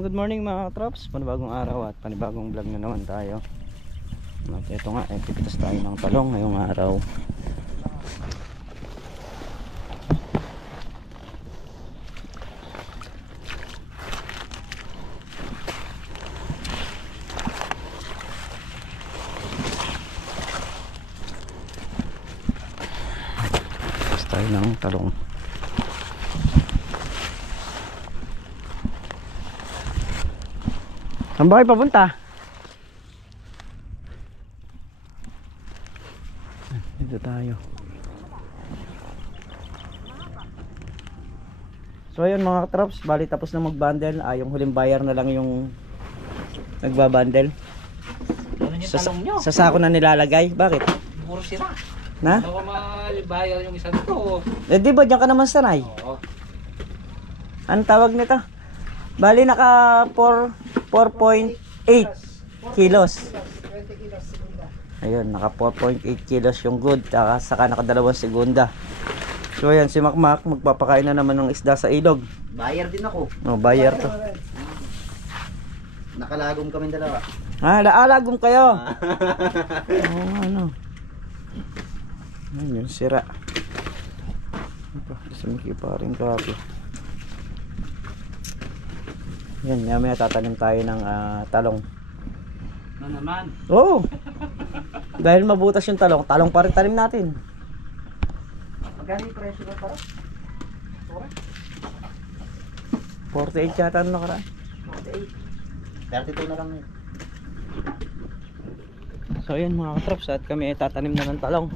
good morning mga katrops. Panibagong araw at panibagong vlog na naman tayo. At ito nga, pipitas tayo ng talong ngayong araw. Pipitas tayo ng talong. Saan ba kayo papunta? Dito tayo. So ayun mga katrops, bali tapos na mag-bundle. Yung huling buyer na lang yung nagbabundle. Sa sako na nilalagay. Bakit? Puro sira. Na? Baka malibayar yung isa nito. Eh di ba dyan ka naman sanay? Oo. Anong tawag nito? Bali naka 4.8 kilos. Ayun, naka 4.8 kilos yung good. Saka naka 2 segunda. So ayan, si Makmak magpapakain na naman ng isda sa ilog. Buyer din ako. Oh, buyer to. Nakalagom kami dalawa. Laalagom kayo. Ano. Ayun, yung sira. Sumiki pa rin kapi. Yan, may tatanim tayo ng talong. Na naman. Oo. Dahil mabutas yung talong, talong pa rin tanim natin. Magkano yung presyo na para? 48 yata na nakaraan. 48. 32 na lang yun. So ayan mga katrops, at kami ay tatanim na ng talong.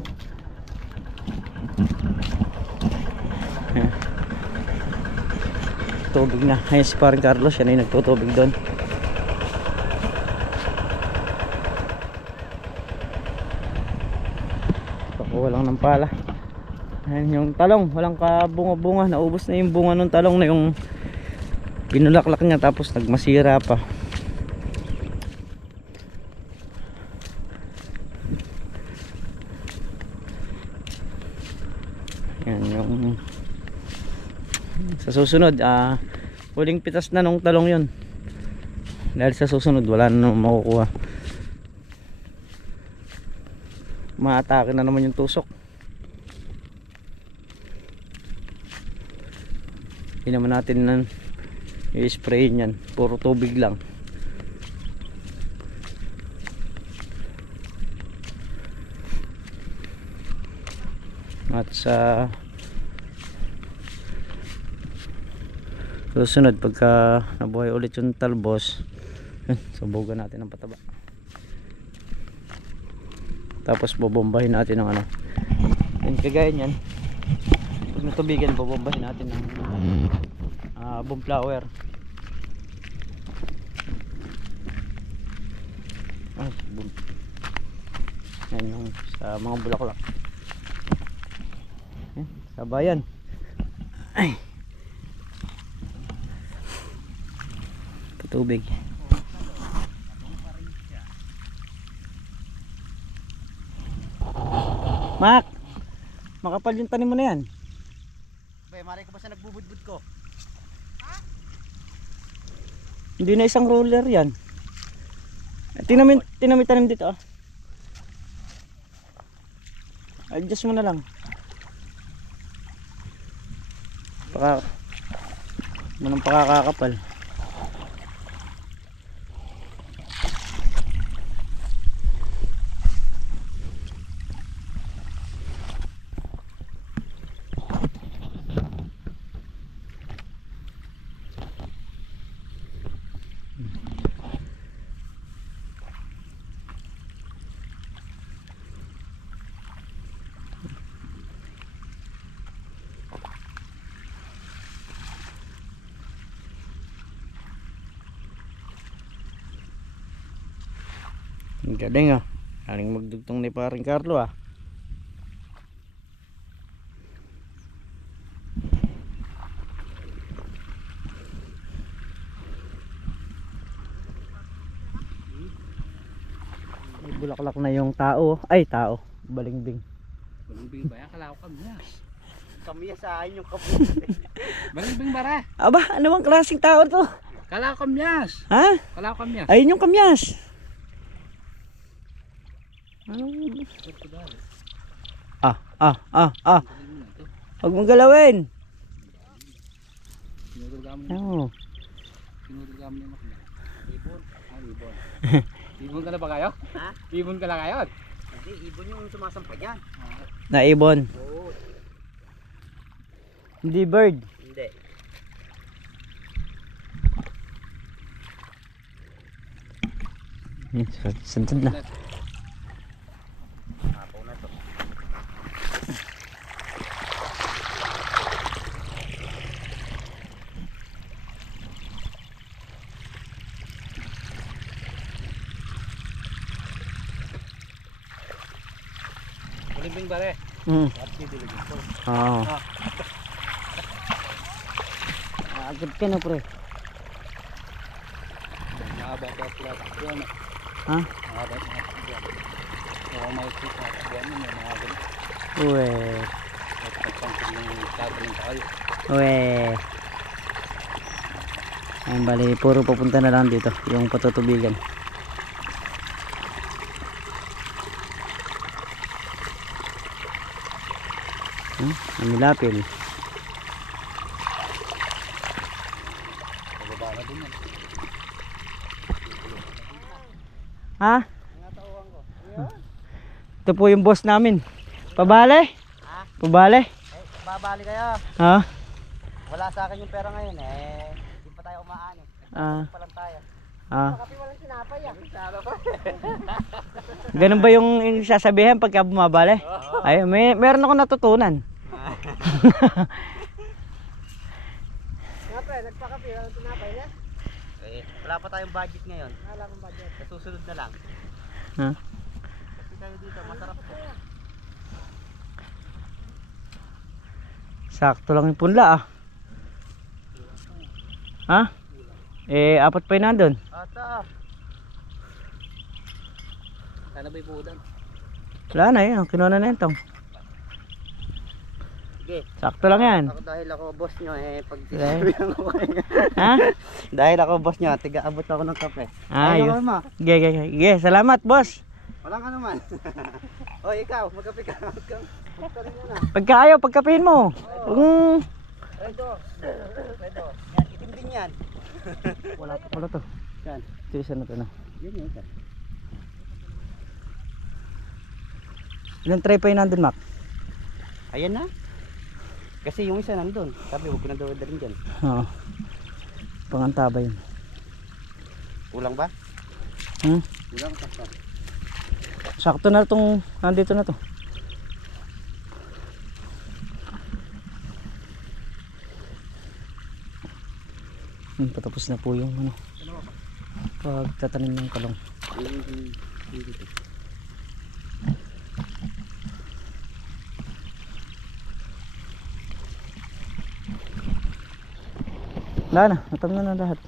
Tubig na. Ayun si parang Carlos, yan ay nagtutubig doon. Pakuha lang ng pala. Ayan yung talong, walang kabunga-bunga. Naubos na yung bunga ng talong na yung pinulaklak niya, tapos nagmasira pa. Ayan yung sa susunod, huling pitas na nung talong yun. Dahil sa susunod wala na naman makukuha. Maatake na naman yung tusok. Hindi naman natin i-spray niyan, puro tubig lang. At sa susunod, pagka nabuhay ulit yung talbos, subugan natin ng pataba. Tapos bobombahin natin ng yan, kagaya nyan. Pag natubigan, bobombahin natin ng boom flower. Boom. Yan yung sa mga bulaklak. Yan, sa bayan. Ay, tubig. Mak, makapal yung tanim mo na yan. Bay, maray ko ba sa nagbubudbud ko? Hindi na isang roller yan. Tinamin tanim dito. Adjust mo na lang. Manang pakakakapal. Ang galing Galing magdugtong ni paring Carlo May bulaklak na yung tao. Ay, tao. Balimbing. Balimbing ba yan? Kala ko kami na. Kami sa akin yung kaputi. Balimbing bara. Aba, ano bang klaseng tao to? Kala ko kamyas. Ha? Kala ko kamyas. Ayun yung kamyas. Huwag mong galawin. Sinudurga mo Oo. Sinudurga mo yung makina. Ibon. Ibon. Ibon ka na ba kayo? Ha? Ibon ka na kayo? Hindi, ibon yung sumasampa dyan. Naibon. Oo. Hindi bird. Hindi. Santad na. Apaw na to. Bulimbing bare. At didiligin ko. Oo. Agad ka na pre. Mahaba pa pula yan. Ha? Mahaba pa pula. Kaya may kita yan yung mga ganun. Uwe. At pagpangkog ng tago ng tayo. Uwe. Ayun bali, puro papunta na lang dito. Yung patutubigan. Namilapil. Pababa na din yan. Ha? Ito po yung boss namin. Pabale? Ha? Pabale? Babali kayo. Ha? Wala sa akin yung pera ngayon eh. Hindi pa tayo umaan eh. Pa lang tayo. Kasi walang sinapay ah. Ganun ba yung sasabihin pagka bumabale? Ay, meron ako natutunan. Nga pre, nagpakapi. Walang sinapay niya? Eh, wala pa tayong budget ngayon. Wala pang budget. Sa susunod na lang. Ha? Kasi tayo dito, masarap po. Sakto lang yung punla ah. Ha? Eh, apat pa yun nandun. Ata. Sana ba'y buudan? Wala na yun, kinuha na itong. Sige. Sakto lang yan. Ako dahil ako boss nyo eh. Pag Dahil? sinabihan ko kayo. Ha? Dahil ako boss nyo, tiga-abot ako ng kape. Ayos. Ano ma? Ge, salamat boss. Walang ka naman. O ikaw, magkape ka. Magka rin muna. Pagka ayaw, pagkapihin mo. Redo. Redo. Yan, itim din yan. Wala to. Yan. Ito isa na to na. Yan yun. Ilang tray pa yun nandun, Mac? Ayan na. Kasi yung isa nandun. Sabi, huwag ko na daw rin dyan. Oo. Pangantaba yun. Kulang ba? Hmm? Kulang sakto. Sakto na itong, nandito na to. Patapos na po yung ano, pagtatanim ng kalong. Wala na, natam na lahat.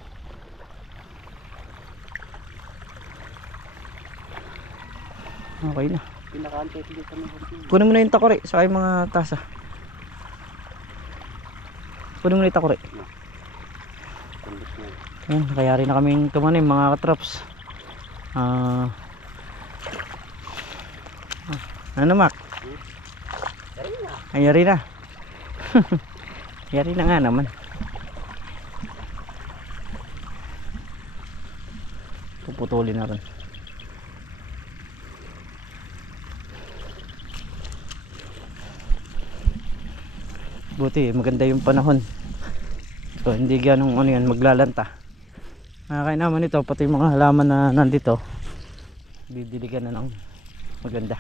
Okay na. Pinakaantay dito ng konti. Kunin mo na yung takore sa yung mga tasa. Kunin mo na yung takore. Ayan, kaya rin na kaming tumanim mga katrops. Ano Mac? Ayari na. Ayari na nga naman. Puputulin na rin. Buti maganda yung panahon. So hindi ganong ano yan, maglalanta. Kaya naman ito, pati yung mga halaman na nandito, didiligan na ng maganda.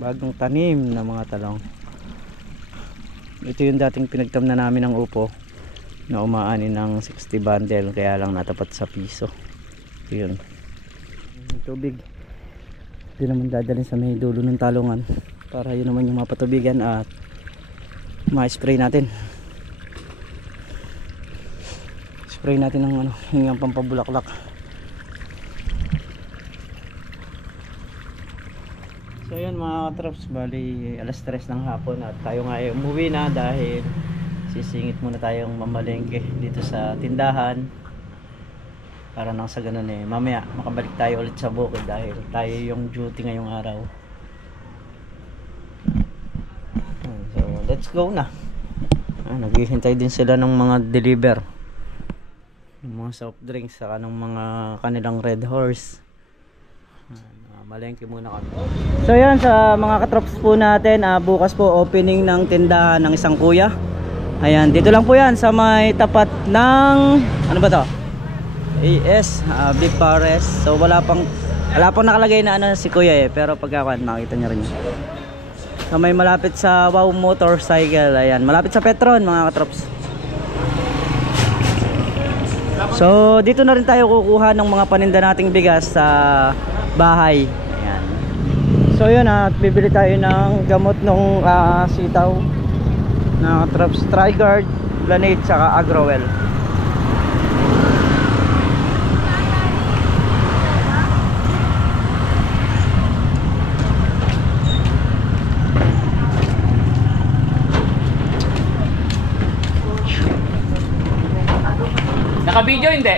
Bagong tanim na mga talong. Ito yung dating pinagtamna namin ng upo na umaani ng 60 bundle, kaya lang natapat sa piso. Ito yun. Tubig. Ito naman dadalhin sa may dulo ng talungan para yun naman yung mapatubigan at ma-spray natin. Spray natin ng ano, yung pampabulaklak. So yun mga katrops, bali alas 3 ng hapon at tayo nga ay umuwi na dahil sisingit muna tayong mamalengke dito sa tindahan para nang sa ganun mamaya makabalik tayo ulit sa bukid dahil tayo yung duty ngayong araw. So let's go na. Naghihintay din sila ng mga deliver, ng mga soft drinks saka ng mga kanilang Red Horse. Malengke muna kami. So yan sa mga katrops po natin, bukas po opening ng tindahan ng isang kuya. Ayan, dito lang po yan sa may tapat ng ano ba to? AS Beef Pares. So wala pang nakalagay na ano si kuya pero pagkakuan makita niyo rin. So may malapit sa Wow Motorcycle. Ayan, malapit sa Petron mga katrops. So dito na rin tayo kukuha ng mga paninda nating bigas sa bahay. Ayan. So yun at bibili tayo ng gamot ng sitaw na katrops, Trigard, Glanate, saka Agrowell. Naka-video hindi?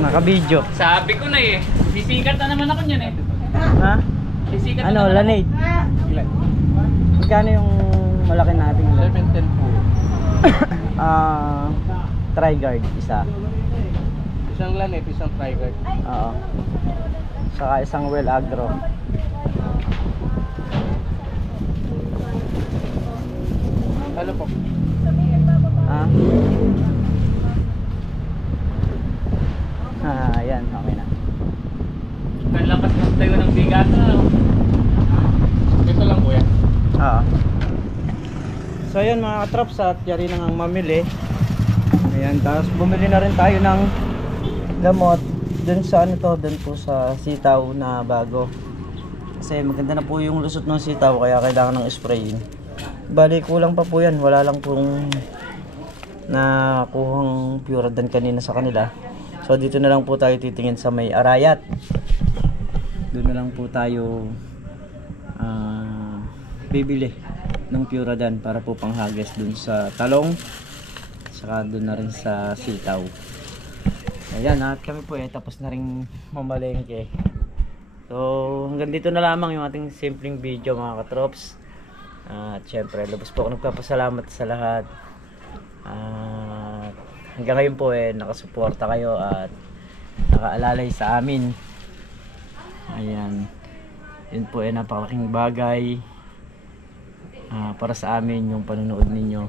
Naka-video. Sabi ko na eh. Sisikat na naman ako niyan eh. Ha? Sisikat Ano, na naman Lanade? Ilan? Magkano yung malaki nating 710 po. Trigard isa. Isang Lanate, isang Trigard. Oo. Saka isang Well Agro. Ano po? Ha? Ayan, okay na. Ang lakas ng tayo ng bigas na. Ito lang kuya. Oo. So ayan mga katrops at yari na ngang mamili. Ayan, tapos bumili na rin tayo ng gamot dun sa ano to, dun po sa sitaw na bago. Kasi maganda na po yung lusot ng sitaw kaya kailangan ng spray. Bali kulang pa po yan, wala lang pong nakuhang Puradan kanina sa kanila. So dito na lang po tayo titingin sa may Arayat. Doon na lang po tayo bibili ng Puradan para po panghagis dun sa talong. Saka doon na rin sa sitaw. Ayan, at kami po tapos na rin mamalengke. So hanggang dito na lamang yung ating simpleng video mga katrops. At syempre lubos po ako nagpapasalamat sa lahat. Hanggang ngayon po nakasuporta kayo at nakaalalay sa amin. Ayan, yun po napakalaking bagay para sa amin yung panonood ninyo.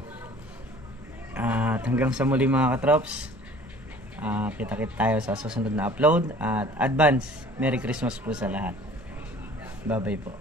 At hanggang sa muli mga katrops, kita-kita tayo sa susunod na upload. At advance Merry Christmas po sa lahat. Bye bye po.